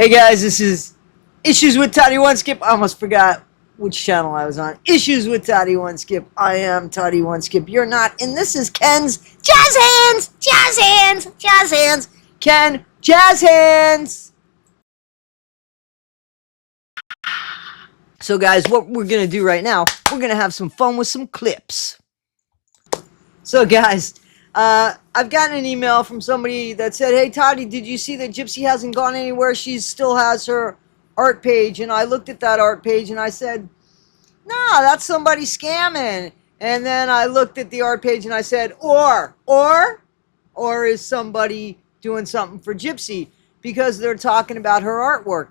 Hey guys, this is Issues with Toddy One Skip. I almost forgot which channel I was on. Issues with Toddy One Skip. I am Toddy One Skip. You're not. And this is Ken's Jazz Hands! Jazz Hands! Jazz Hands! Ken, Jazz Hands! So guys, what we're going to do right now, we're going to have some fun with some clips. So guys, I've gotten an email from somebody that said, hey, Toddy, did you see that Gypsy hasn't gone anywhere? She still has her art page. And I looked at that art page and I said, nah, that's somebody scamming. And then I looked at the art page and I said, or is somebody doing something for Gypsy? Because they're talking about her artwork.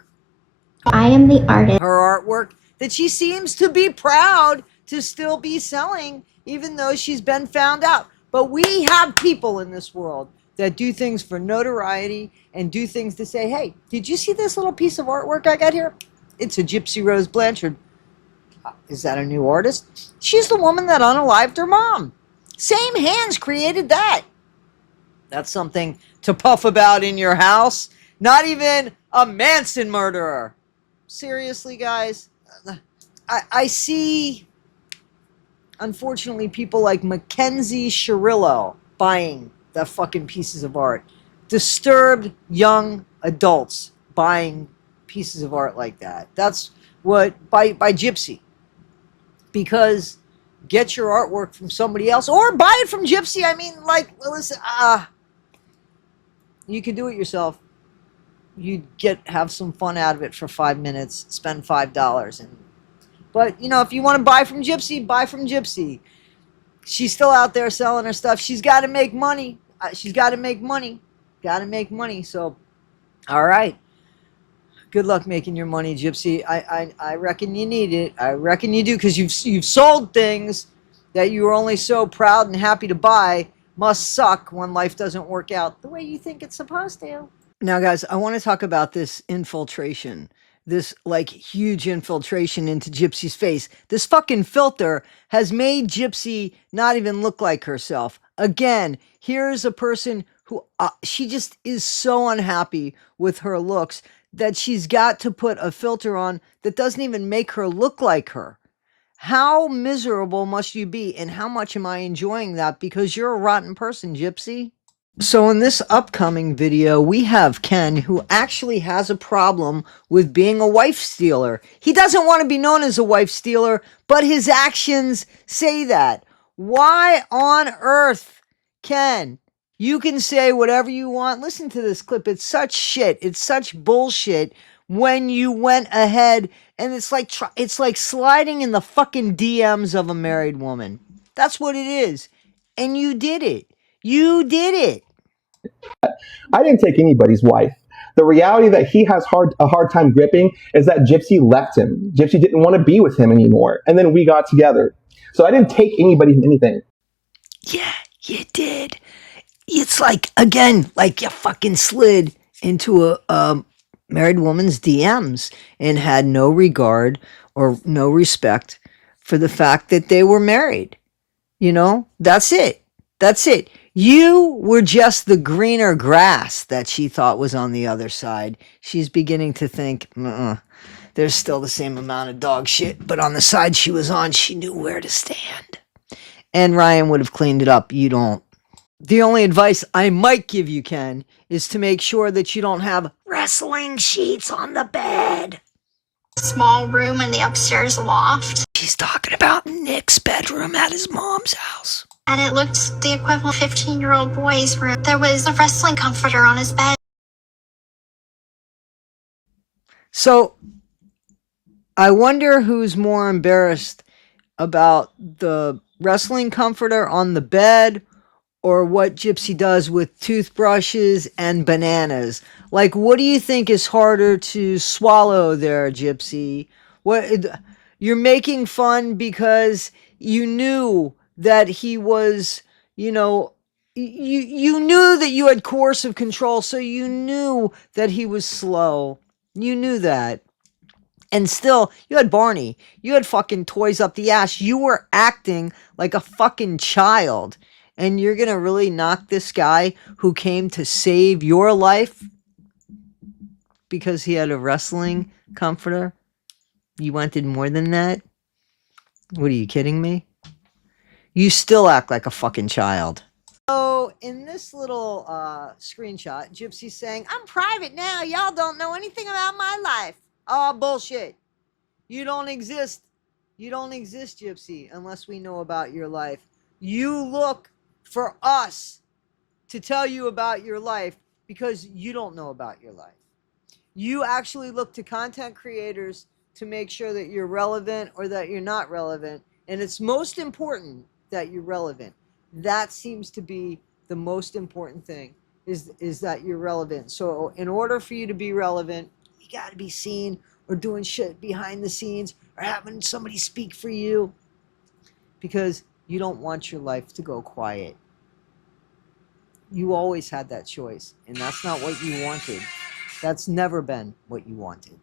I am the artist. Her artwork that she seems to be proud to still be selling, even though she's been found out. But we have people in this world that do things for notoriety and do things to say, hey, did you see this little piece of artwork I got here? It's a Gypsy Rose Blanchard. Is that a new artist? She's the woman that unalived her mom. Same hands created that. That's something to puff about in your house. Not even a Manson murderer. Seriously, guys, I see, unfortunately, people like Mackenzie Shirillo buying the fucking pieces of art. Disturbed young adults buying pieces of art like that. That's what, by Gypsy. Because get your artwork from somebody else or buy it from Gypsy. I mean, like, listen, you can do it yourself. You have some fun out of it for 5 minutes, spend $5. But, you know, if you want to buy from Gypsy, buy from Gypsy. She's still out there selling her stuff. She's got to make money. She's got to make money. Got to make money. So, all right. Good luck making your money, Gypsy. I reckon you need it. I reckon you do, because you've sold things that you were only so proud and happy to buy. Must suck when life doesn't work out the way you think it's supposed to. Now, guys, I want to talk about this infiltration, this like huge infiltration into Gypsy's face. This fucking filter has made Gypsy not even look like herself. Again, here's a person who she just is so unhappy with her looks that she's got to put a filter on that doesn't even make her look like her. How miserable must you be? And how much am I enjoying that? Because you're a rotten person, Gypsy. So in this upcoming video, we have Ken, who actually has a problem with being a wife stealer. He doesn't want to be known as a wife stealer, but his actions say that. Why on earth, Ken? You can say whatever you want. Listen to this clip. It's such shit. It's such bullshit when you went ahead and it's like sliding in the fucking DMs of a married woman. That's what it is. And you did it. You did it. I didn't take anybody's wife. The reality that he has a hard time gripping is that Gypsy left him. Gypsy didn't want to be with him anymore. And then we got together. So I didn't take anybody's anything. Yeah, you did. It's like, again, like you fucking slid into a married woman's DMs and had no regard or no respect for the fact that they were married. You know, that's it. That's it. You were just the greener grass that she thought was on the other side. She's beginning to think, there's still the same amount of dog shit, but on the side she was on, she knew where to stand. And Ryan would have cleaned it up. You don't. The only advice I might give you, Ken, is to make sure that you don't have wrestling sheets on the bed. Small room in the upstairs loft. She's talking about Nick's bedroom at his mom's house. And it looked the equivalent of a 15-year-old boy's room. There was a wrestling comforter on his bed. So, I wonder who's more embarrassed about the wrestling comforter on the bed or what Gypsy does with toothbrushes and bananas. Like, what do you think is harder to swallow there, Gypsy? You're making fun because you knew that he was, you know, you knew that you had coercive control, so you knew that he was slow. You knew that. And still, you had Barney. You had fucking toys up the ass. You were acting like a fucking child. And you're going to really knock this guy who came to save your life? because he had a wrestling comforter, you wanted more than that? What, are you kidding me? You still act like a fucking child. So in this little screenshot, Gypsy's saying, I'm private now. Y'all don't know anything about my life. Oh, bullshit. You don't exist. You don't exist, Gypsy, unless we know about your life. You look for us to tell you about your life because you don't know about your life. You actually look to content creators to make sure that you're relevant or that you're not relevant. And it's most important that you're relevant. That seems to be the most important thing, is that you're relevant. So in order for you to be relevant, you got to be seen or doing shit behind the scenes or having somebody speak for you, because you don't want your life to go quiet. You always had that choice, and that's not what you wanted. That's never been what you wanted.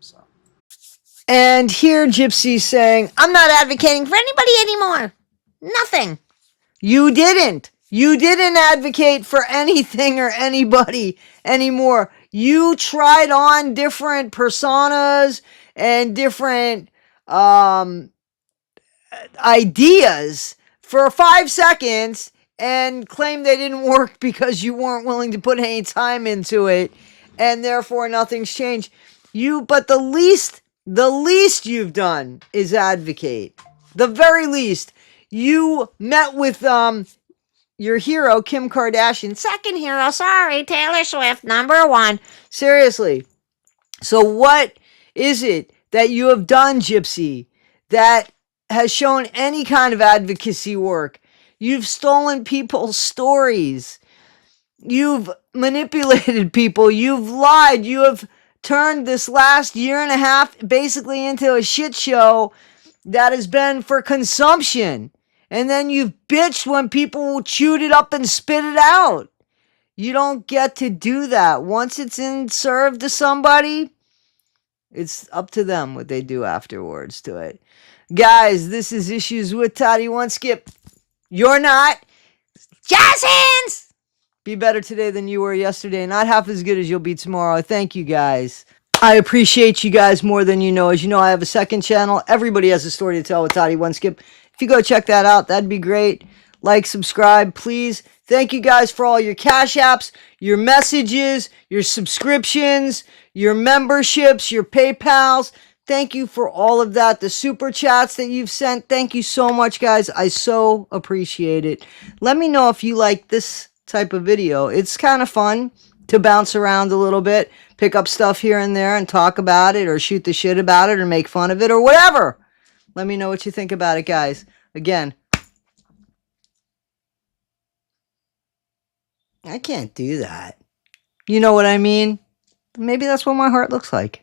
So, and here Gypsy's saying, I'm not advocating for anybody anymore. Nothing. You didn't. You didn't advocate for anything or anybody anymore. You tried on different personas and different ideas for 5 seconds and claimed they didn't work because you weren't willing to put any time into it, and therefore nothing's changed. But the least you've done is advocate. The very least. You met with your hero, Kim Kardashian. Second hero, sorry, Taylor Swift, number one. Seriously. So what is it that you have done, Gypsy, that has shown any kind of advocacy work? You've stolen people's stories. You've manipulated people. You've lied. You have turned this last year and a half basically into a shit show that has been for consumption. And then you've bitched when people chewed it up and spit it out. You don't get to do that. Once it's served to somebody, it's up to them what they do afterwards to it. Guys, this is Issues with Toddy One Skip. You're not. Jazz hands! Be better today than you were yesterday. Not half as good as you'll be tomorrow. Thank you, guys. I appreciate you guys more than you know. As you know, I have a second channel. Everybody has a story to tell with Toddy One Skip. If you go check that out, that'd be great. Like, subscribe, please. Thank you guys for all your cash apps, your messages, your subscriptions, your memberships, your PayPals. Thank you for all of that. The super chats that you've sent. Thank you so much, guys. I so appreciate it. Let me know if you like this type of video. It's kind of fun to bounce around a little bit, pick up stuff here and there and talk about it or shoot the shit about it or make fun of it or whatever. Let me know what you think about it, guys. Again, I can't do that. You know what I mean? Maybe that's what my heart looks like.